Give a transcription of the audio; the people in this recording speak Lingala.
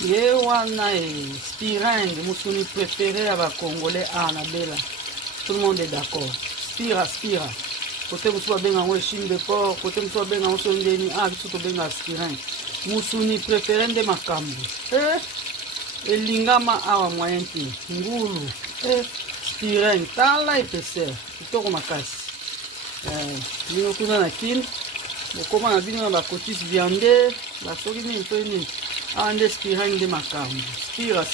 ye wana Spiring musuni préféré ya Congolais na bela. Tout le monde est d'accord. Spira. Côté musu babenga ngo chine de porc, côté musu babenga ngo sondeni, biso tobenga Spiring. Musuni préféré nde makambo. Elingama awa moyen te. Ngulu. Spiring tala épaisseur. Kitoko makasi. Bino kuna na kin. Bokoma na bino na bakotis viande, basoki nini to nini. Nde Spiring nde makambo. Spira.